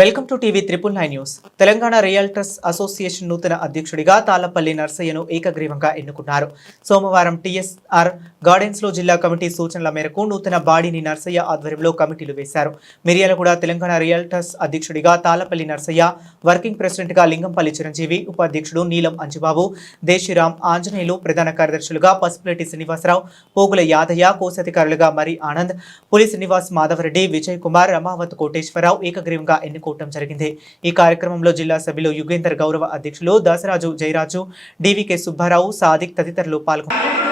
Welcome to TV triple nine news. Telangana realtors association నూతన అధ్యక్షుడిగా తాళ్ళపల్లి నర్సయ్యను ఏకగ్రీవంగా ఎన్నుకున్నారు. సోమవారం టీఎస్ఆర్ గార్డెన్స్లో జిల్లా కమిటీ సూచనల మేరకు నూతన బాడీని నర్సయ్య ఆధ్వర్యంలో కమిటీలు వేశారు. మిర్యాలగూడ తెలంగాణ రియల్టర్స్ అధ్యక్షుడిగా తాళపల్లి నర్సయ్య వర్కింగ్ ప్రెసిడెంట్గా లింగంపల్లి చిరంజీవి ఉపాధ్యక్షుడు నీలం అంజుబాబు దేశీరామ్ ఆంజనేయులు ప్రధాన కార్యదర్శులుగా పసుపులేటి శ్రీనివాసరావు పోగుల యాదయ్య కోశాధికారులుగా మరి ఆనంద్ పులి శ్రీనివాస్ మాధవరెడ్డి విజయ్ కుమార్ రమావత్ కోటేశ్వరరావు ఏకగ్రీవంగా ఎన్నుకోవటం జరిగింది. ఈ కార్యక్రమంలో జిల్లా సభ్యులు యుగేందర్ గౌరవ అధ్యక్షులు దాసరాజు జయరాజు డివికే సుబ్బారావు సాదిక్ తదితరులు పాల్గొన్నారు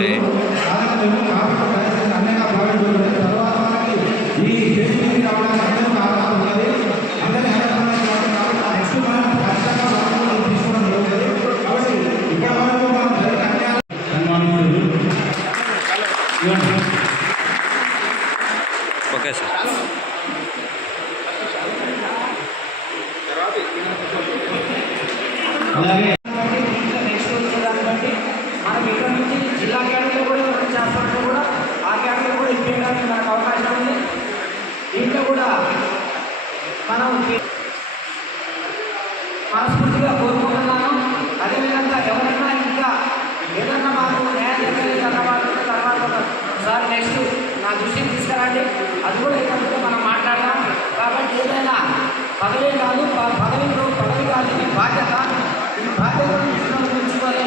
పోలే ఓకే సార్. అలాగే జిల్లా క్యాడర్లో కూడా ఎవరైనా చేస్తున్నట్టు కూడా ఆ క్యాడర్లో కూడా ఇప్పించడానికి మనకు అవకాశం ఉంది దీంట్లో కూడా మనం మనస్ఫూర్తిగా కోరుకుంటున్నాను అదేవిధంగా ఎవరైనా ఇంకా ఏదన్నా మాకు న్యాయం జరగలేదు అన్న వాళ్ళు తర్వాత ఒక- సార్ నెక్స్ట్ నా దృష్టికి తీసుకురండి అది కూడా ఇక్కడ మనం మాట్లాడదాం కాబట్టి ఏదైనా పదవే కాదు పదవి పదవి కాదు ఇది బాధ్యత ఈ బాధ్యతను దృష్టిలో ఉంచుకొని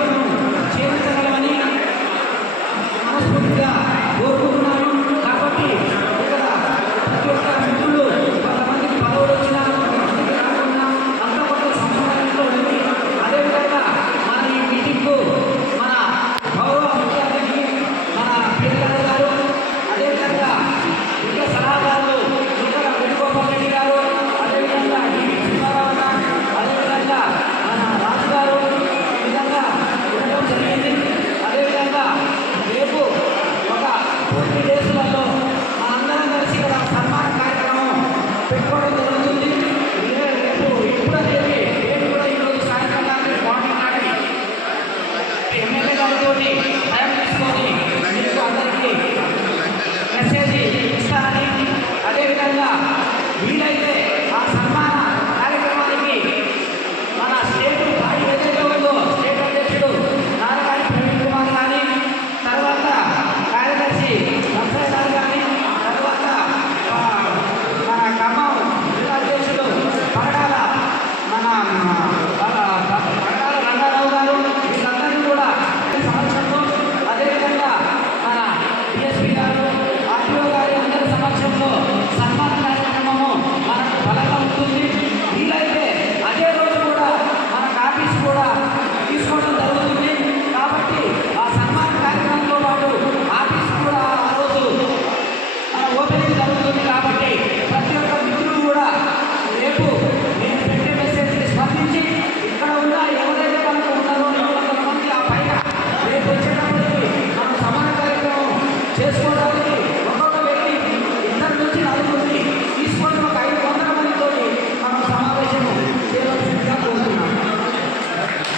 Thank you.